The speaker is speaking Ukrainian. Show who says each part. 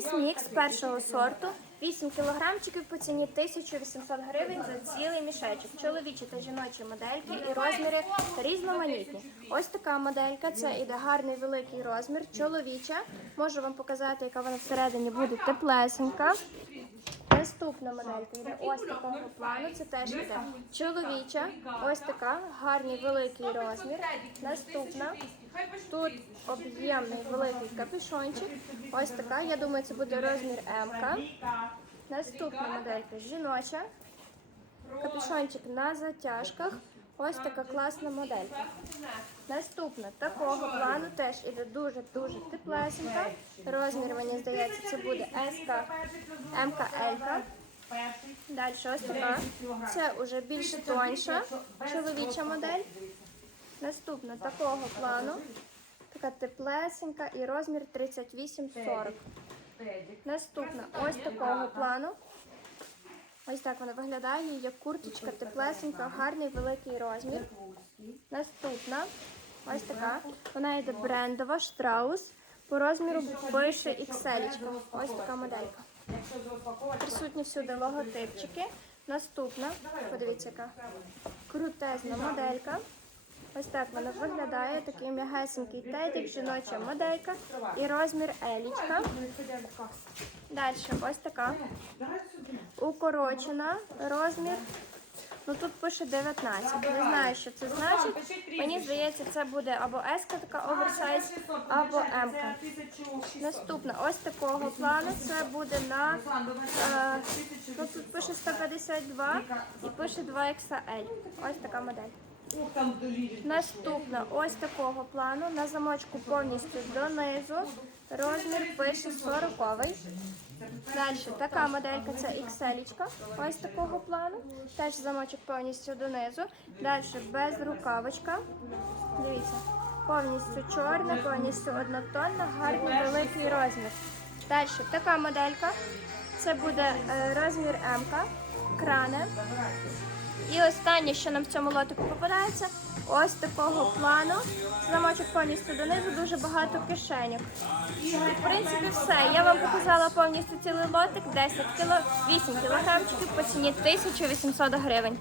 Speaker 1: Сюрприз мікс першого сорту. 8 кілограмчиків по ціні 1800 гривень за цілий мішечок. Чоловічі та жіночі модельки і розміри різноманітні. Ось така моделька. Це іде гарний великий розмір. Чоловіча. Можу вам показати, яка вона всередині буде теплесенька. Наступна моделька йде ось такого плану. Це теж йде чоловіча. Ось така гарний великий розмір. Наступна. Тут об'ємний великий капюшончик. Ось така. Я думаю, це буде розмір М. Наступна моделька жіноча. Капюшончик на затяжках. Ось така класна моделька. Наступна такого плану теж іде дуже-дуже теплесенька. Розмір, мені здається, це буде СК, МК. Далі ось така. Це вже більш тоньша чоловіча модель. Наступна такого плану. Така теплесенька і розмір 38-40. Наступна ось такого плану. Ось так вона виглядає, як курточка теплесенька, гарний великий розмір. Наступна ось така. Вона йде брендова, штраус. По розміру пише XL. Ось така моделька. Присутні всюди логотипчики. Наступна, подивіться, яка крутезна моделька. Ось так вона виглядає. Такий м'ягесенький тедик, жіноча моделька і розмір елічка. Далі ось така укорочена розмір. Ну тут пише 19. Не знаю, що це значить. Мені здається, це буде або S така оверсайз, або М. Наступна ось такого плану. Це буде на е, ну, тут пише 152 і пише 2XL. Ось така модель. Наступна ось такого плану. На замочку повністю донизу. Розмір пише 40. Далі така моделька це XL. Ось такого плану. Теж замочок повністю донизу. Далі без рукавочка. Дивіться, повністю чорна, повністю однотонна, гарний великий розмір. Далі така моделька. Це буде е, розмір М, кране. І останнє, що нам в цьому лотику попадається, ось такого плану. Замочок повністю донизу, дуже багато кишеньок. В принципі, все. Я вам показала повністю цілий лотик, 10 кіло, 8 кілограмчиків по ціні 1800 гривень.